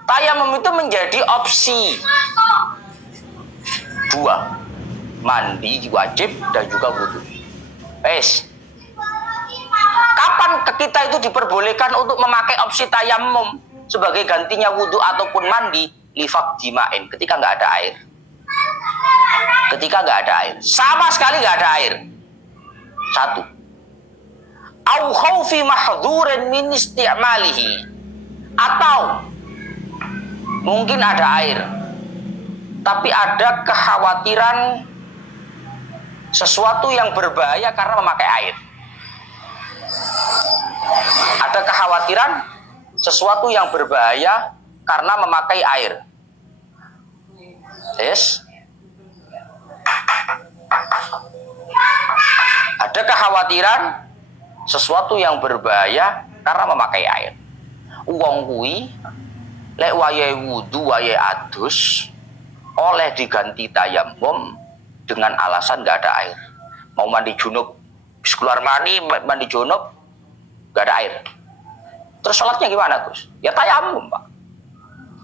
Tayamum itu menjadi opsi. Dua. Mandi wajib dan juga wudu. Kapan kita itu diperbolehkan untuk memakai opsi tayamum sebagai gantinya wudhu ataupun mandi? Lifaq dima'in, ketika nggak ada air. Ketika nggak ada air, sama sekali nggak ada air. Satu. Au khaufi mahdhurin min isti'malihi, atau mungkin ada air, tapi ada kekhawatiran sesuatu yang berbahaya karena memakai air. Ada kekhawatiran sesuatu yang berbahaya karena memakai air. Ada kekhawatiran sesuatu yang berbahaya karena memakai air. Wong kuwi lek wayahe wudu wayahe adus oleh diganti tayamum dengan alasan nggak ada air. Mau mandi junub, habis keluar mandi junub, nggak ada air. Terus sholatnya gimana, Gus? Ya tayamum, Pak.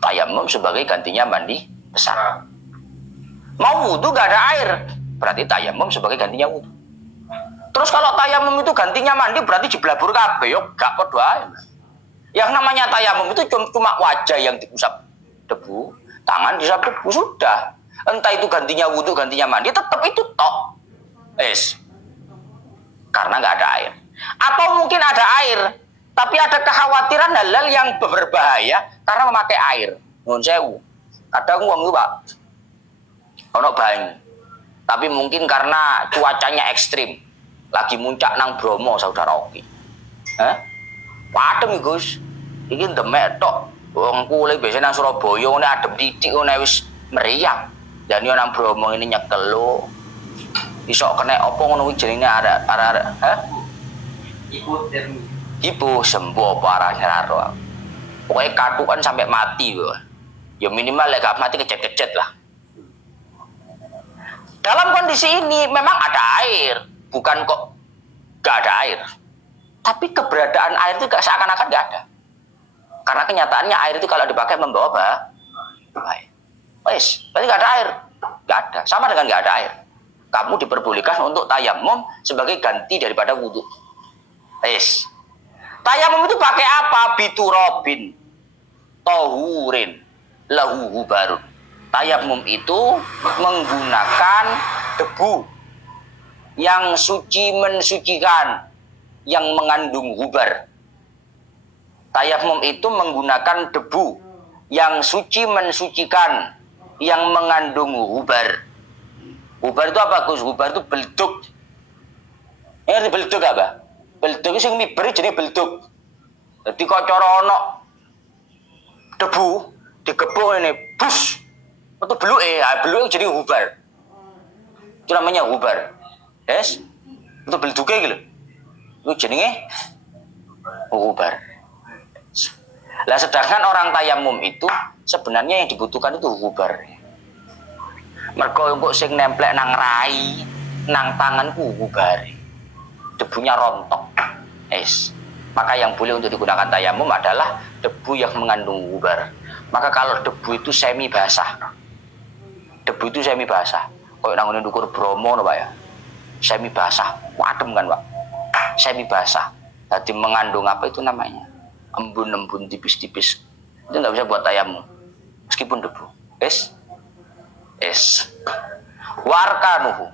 Tayamum sebagai gantinya mandi besar. Mau wudu nggak ada air, berarti tayamum sebagai gantinya wudu. Terus kalau tayamum itu gantinya mandi, berarti diblabur kabeh, yo gak padha ae. Yang namanya tayamum itu cuma wajah yang diusap debu, tangan diusap debu, sudah. Entah itu gantinya wudu, gantinya mandi, tetap itu tok. Karena nggak ada air. Atau mungkin ada air, tapi ada kekhawatiran hal-hal yang berbahaya karena memakai air. Nuwun sewu. Kadang wong itu, Pak, ono banyu. Tapi mungkin karena cuacanya ekstrim, lagi muncak nang Bromo, saudara Oki. Padem Gus. Iki demek tok. Wong kule biasanya nang Surabaya ngene adem titik ngene wis meriang. Dan yo nang Bromo ini nyekel lo. Iso kena apa ngono kuwi jenenge arek-arek. Ibu sembuh parah nyaro. Pokoknya katukan sampai mati loh. Ya minimal lek gak mati kecet-kecet lah. Dalam kondisi ini memang ada air, bukan kok gak ada air. Tapi keberadaan air itu gak seakan-akan gak ada. Karena kenyataannya air itu kalau dipakai membawa bahaya. Berarti gak ada air. Gak ada. Sama dengan gak ada air. Kamu diperbolehkan untuk tayamum sebagai ganti daripada wudhu. Tayamum itu pakai apa? Biturabin tahurin lahu hubarun. Tayamum itu menggunakan debu yang suci mensucikan, yang mengandung hubar. Tayamum itu menggunakan debu yang suci mensucikan, yang mengandung hubar. Hubar itu apa, Gus? Hubar itu belduk. Ngerti belduk apa? Belduk itu sing miber jenenge belduk. Jadi kok cara ana debu digebuk ini, bus. Itu beluke, beluke jadi hubar. Itu namanya hubar. Yes? Itu belduke iki lho. Itu jenenge hubar. Lah sedangkan orang tayamum itu sebenarnya yang dibutuhkan itu hubar. Mergo engko sing nemplek nang rai, nang tanganku hubar. Debunya rontok. Es. Maka yang boleh untuk digunakan tayamum adalah debu yang mengandung hubar. Maka kalau debu itu semi basah. Debu itu semi basah. Kayak nang ngene ndukur Bromo no, Pak ya. Semi basah, wadem kan, Pak. Semi basah. Jadi mengandung apa itu namanya? Embun-embun tipis-tipis. Itu enggak bisa buat tayamum. Meskipun debu. Es. Warkanuhu.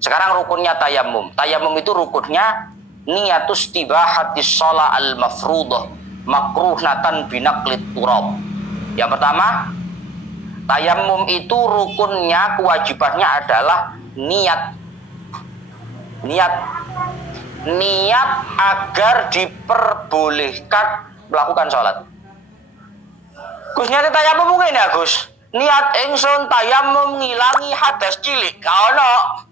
Sekarang rukunnya tayamum. Tayamum itu rukunnya niatus tibahatis sholah al-mafruḍah makruhnatan binaqlit turab. Yang pertama, tayamum itu rukunnya, kewajibannya adalah niat agar diperbolehkan melakukan sholat. Gus, niat tayamum mungkin ya, Gus? Niat ingsun tayamum ngilangi hadas cilik. Kaono.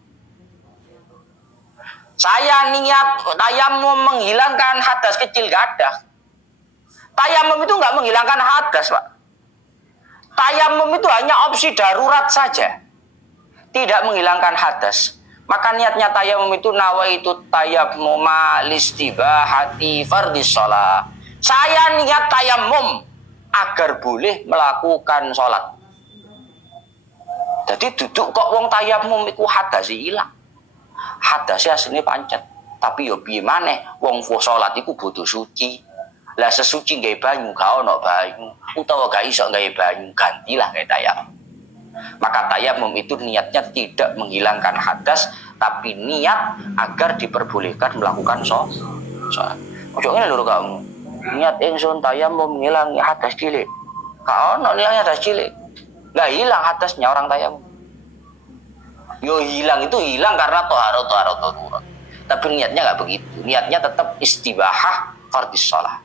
Saya niat tayamum menghilangkan hadas kecil, gak ada. Tayamum itu nggak menghilangkan hadas, Pak. Tayamum itu hanya opsi darurat saja, tidak menghilangkan hadas. Maka niatnya tayamum itu nawaitu tayammuma listibahati fardhis shalah. Saya niat tayamum agar boleh melakukan sholat. Jadi duduk kok wong tayamum iku hadase ilang. Hadase asline pancet, tapi yo piye maneh wong sholat iku butuh suci. Lah sesuci gawe banyu gak ono banyu, utawa gak iso gawe banyu, gantilah gawe tayamum. Maka tayamum itu niatnya tidak menghilangkan hadas, tapi niat agar diperbolehkan melakukan sholat. Ojo ngene lho kamu. Niat ingsun tayamum ngilangi hadas cilik. Gak ono ngilangi hadas cilik. Gak hilang hadasnya orang tayamum. Yo hilang itu hilang karena toharat. Tapi niatnya nggak begitu. Niatnya tetap istibahah fardhis shalah.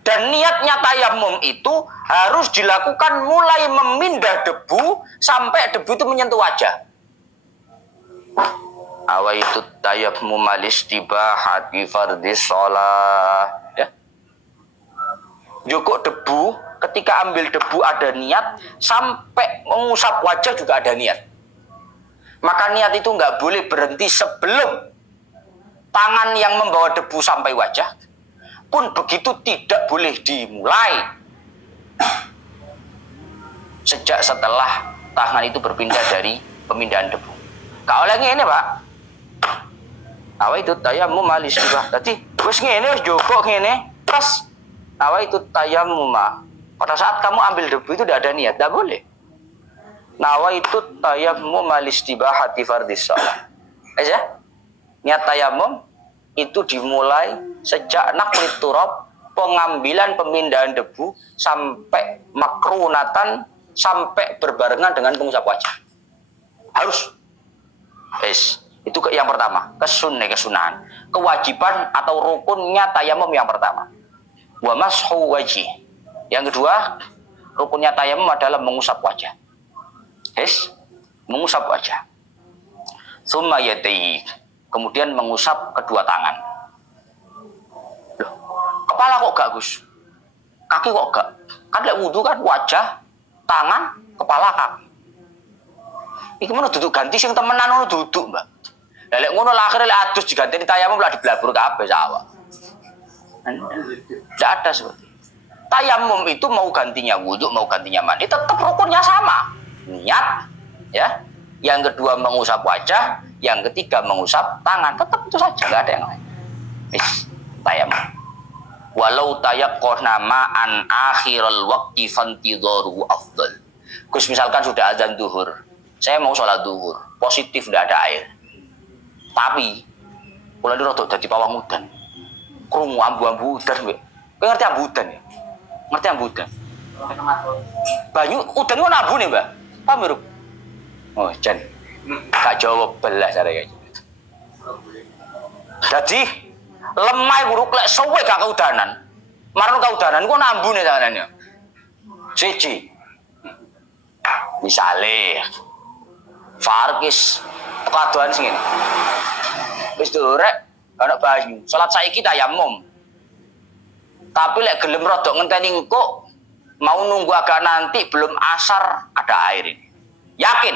Dan niatnya tayamum itu harus dilakukan mulai memindah debu sampai debu itu menyentuh wajah. Awaitu tayammum al-istibahah fardhis shalah. Ya. Cukup debu, ketika ambil debu ada niat, sampai mengusap wajah juga ada niat. Maka niat itu nggak boleh berhenti sebelum tangan yang membawa debu sampai wajah. Pun begitu tidak boleh dimulai sejak setelah tangan itu berpindah dari pemindahan debu. Kau lagi ini, Pak. Awa itu tayamum al-istibah. Tadi wis ngene wis joko ngene, terus awa itu tayamum. Pada saat kamu ambil debu itu tidak ada niat, tidak boleh. Nawaitu tayammum al-istibahati fardhis shalah. Aja. Niat tayamum itu dimulai sejak naqlit turab, pengambilan pemindahan debu sampai makrunatan, sampai berbarengan dengan pengusap wajah. Harus. Itu yang pertama, kesunahan. Kewajiban atau rukunnya tayamum yang pertama. Wa mashu wajih. Yang kedua, rukunnya tayamum adalah mengusap wajah. Mengusap wajah. Tsumma yadayhi, kemudian mengusap kedua tangan. Loh, kepala kok gak, Gus? Kaki kok gak? Kan lek wudu kan wajah, tangan, kepala, kaki. Iki ngono duduk ganti sing temenan ngono duduk, Mbak. Lah lek ngono lah akhire lek adus diganti tayamum lah diblabur kabeh sawah. Tidak ada seperti itu. Tayamum itu mau gantinya wudu, mau gantinya mandi, tetap rukunnya sama. Niat, ya. Yang kedua mengusap wajah, yang ketiga mengusap tangan, tetap itu saja, nggak ada yang lain. Tayamum. Walau tayaqqana ma'an akhiral waqti fantidharu afdal. Gus, misalkan sudah azan zuhur, saya mau sholat zuhur, positif tidak ada air. Tapi kula iki rada dadi pawang udan. Krungu ambu-ambu udan kowe. Kowe ngerti ambu udan ya? Ngerti ambu udan? Banyu udan ku ambune, Mbak. Paham ya, Ruk? Oh, Jan. Gak jawab belas arek iki. Jadi lemah Ruk lek suwe gak kaudanan. Marno kaudanan ku ambune tangannya. Siji. Misale Farkis kadoan sing ngene. Wis dorek ana banyu, salat saiki tayamum. Tapi lek gelem rada ngenteni engko mau nunggu agak nanti belum asar ada air ini. Yakin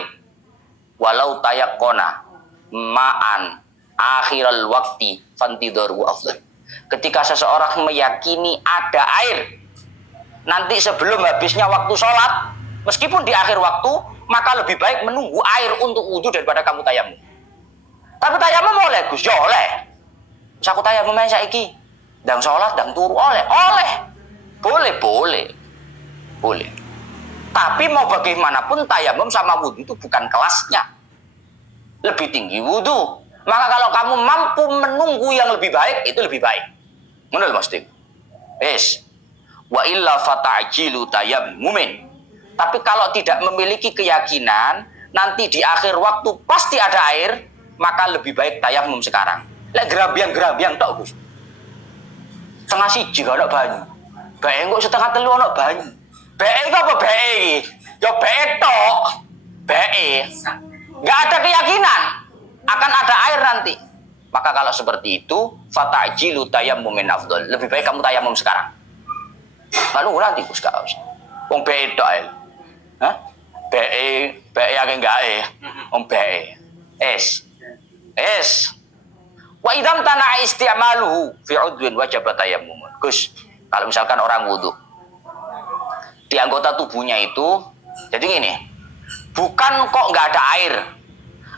walau tayakkona ma'an akhiral waqti fantidaru afdal. Ketika seseorang meyakini ada air nanti sebelum habisnya waktu sholat, meskipun di akhir waktu, maka lebih baik menunggu air untuk wudhu daripada kamu tayamum. Tapi tayamum oleh Gus, ya oleh. Terus aku tayamum saiki, dang sholat, dang turu, oleh. Boleh. Tapi mau bagaimanapun tayamum sama wudhu itu bukan kelasnya. Lebih tinggi wudhu. Maka kalau kamu mampu menunggu yang lebih baik, itu lebih baik. Menurut Mas Dik. Yes. Wa illa fata'jilu tayammumin. Tapi kalau tidak memiliki keyakinan nanti di akhir waktu pasti ada air, maka lebih baik tayamum sekarang. Lek gerabiang tok, Gus. Setengah siji gak ada banyu. Bae kok setengah telu ana banyu. Bae apa bae iki? Ya bae tok. Bae. Enggak ada keyakinan akan ada air nanti. Maka kalau seperti itu, fata'jilu tayammumin afdal. Lebih baik kamu tayamum sekarang. Lalu nanti Gus gak usah. Wong bae tok ae. Hah? Bae akeh gae. Wong bae. Es. Wa idam tanah isti'maluhu fi udwin wajib tayammum. Gus, kalau misalkan orang wudu di anggota tubuhnya itu, jadi gini, bukan kok nggak ada air,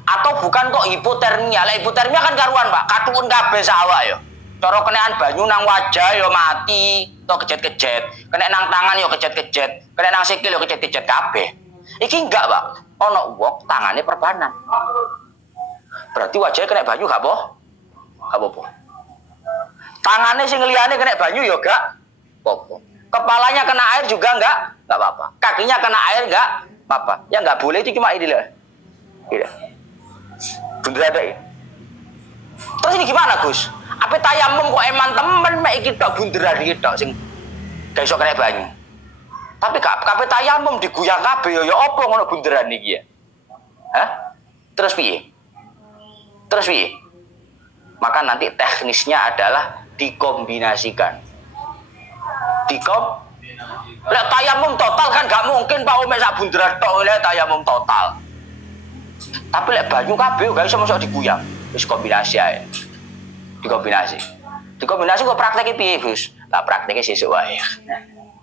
atau bukan kok hipotermia. Lah hipotermia kan karuan, Pak. Katuun kabeh sawak ya. Cara kenaan banyu nang wajah ya mati, to kejet-kejet. Kena nang tangan ya kejet-kejet. Kena nang sikil ya kejet-kejet kabeh. Iki enggak, Pak. Ono wong tangane perbanan. Berarti wajahnya kena banyu gak apa-apa. Tangannya sing liyane kena banyu ya gak apa-apa. Kepalanya kena air juga enggak apa-apa. Kakinya kena air enggak apa-apa. Yang enggak boleh itu cuma ini lah. Gitu. Bener ada ya? Terus ini gimana, Gus? Apa tayamum kok eman temen mek iki tok bunderan iki tok sing gak iso kena banyu. Tapi kabeh tayamum diguyang kabeh ya apa ngono bunderan iki ya? Hah? Terus piye? Maka nanti teknisnya adalah dikombinasikan. Lek tayamum total kan gak mungkin Pak Ome sak bunderan tok lek tayamum total. Tapi lek banyu kabeh gak iso mosok diguyang. Wis kombinasi ae. Dikombinasi kok prakteknya piye, Gus? Lah prakteknya sesuk wae.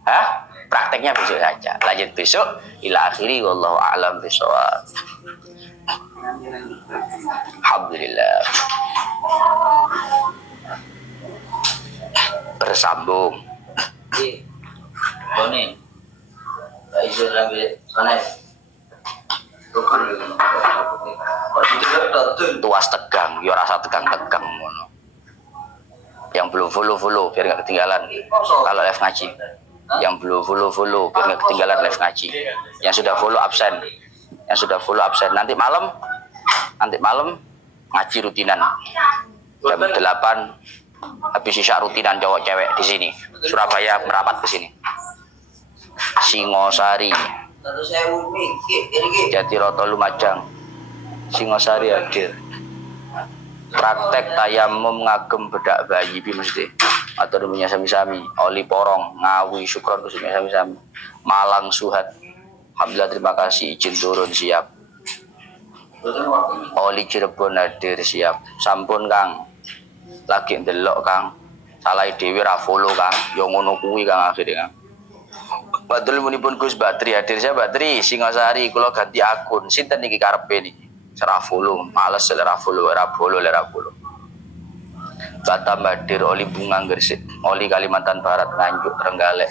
Hah? Prakteknya besok saja. Lanjut besok ila akhiri wallahu a'lam bishawab. Alhamdulillah. Bersambung. Bone. Iso sampe sana. Tuas tegang, yo rasa tegang-tegang ngono. Yang belum follow biar nggak ketinggalan kalau live ngaji. Yang belum follow biar nggak ketinggalan live ngaji. Yang sudah follow absen. Nanti malam ngaji rutinan jam 8 habis isya rutinan cowok cewek di sini. Surabaya merapat ke sini. Singosari. Jatiroto Lumajang. Singosari hadir. Praktek tayamum ngagem bedak bayi bi mesti atau punya sami-sami Oli Porong Ngawi Syukron khususnya sami-sami Malang Suhat. Alhamdulillah terima kasih izin turun siap. Oli Cirebon hadir siap. Sampun Kang. Lagi ndelok Kang. Salah dhewe ra follow Kang. Yo ngono kuwi Kang akhire Kang. Badrul munipun Gus Badri hadir saya Badri Singosari kula ganti akun. Sinten niki karepe niki? Serah follow, males serah follow, era follow. Kata Badir, Oli Bunga Gresik, Oli Kalimantan Barat, Nganjuk, Trenggalek.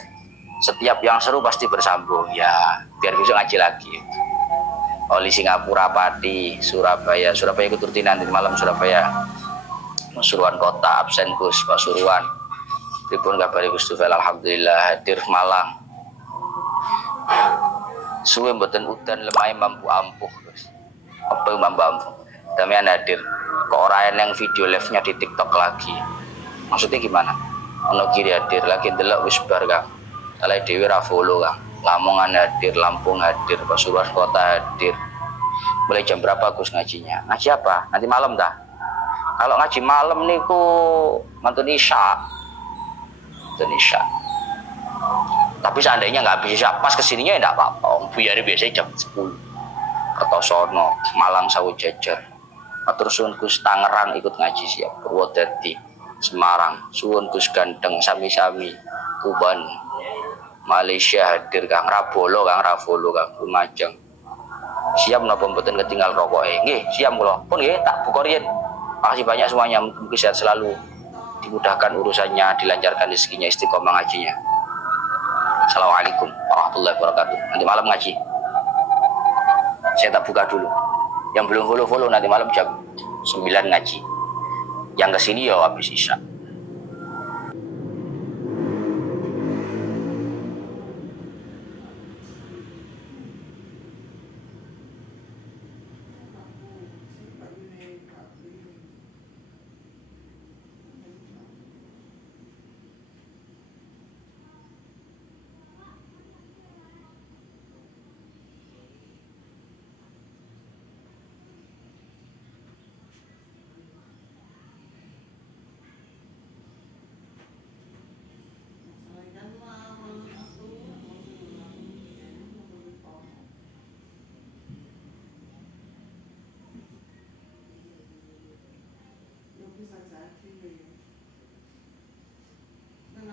Setiap yang seru pasti bersambung, ya biar bisa ngaji lagi. Oli Singapura Pati Surabaya keturutinan di malam Surabaya Pasuruan kota absen Gus Pasuruan pripun kabari Gus Tufel alhamdulillah hadir Malang suwe mboten udan lemah mampu ampuh Gus apa yang mampu ampuh damian hadir kok ora yang video live-nya di TikTok lagi maksudnya gimana ono kiri hadir lagi ndelok wis bar Kang Alai Dewi ra follow Kang Lamongan hadir Lampung hadir Pasuruan kota hadir mulai jam berapa Gus ngajinya ngaji apa nanti malam dah kalau ngaji malam niku mantun isya tapi seandainya nggak habis isya pas kesininya ya nggak apa-apa biar biasanya jam 10 Kertosono Malang Sawu Jajar matur suwun Gus Tangerang ikut ngaji siap Purwodadi Semarang suwun Gus Gandeng sami-sami Kuban Malaysia hadir Kang Rabolo Kang Lumajang siap napa mboten ketinggal rokoke nggih siap kula pun nggih tak buka riyen makasih banyak semuanya mungkin sehat selalu dimudahkan urusannya dilancarkan rezekinya istiqomah ngajinya Assalamualaikum warahmatullahi wabarakatuh nanti malam ngaji saya tak buka dulu yang belum follow nanti malam jam 9 ngaji yang kesini ya habis isya Nah,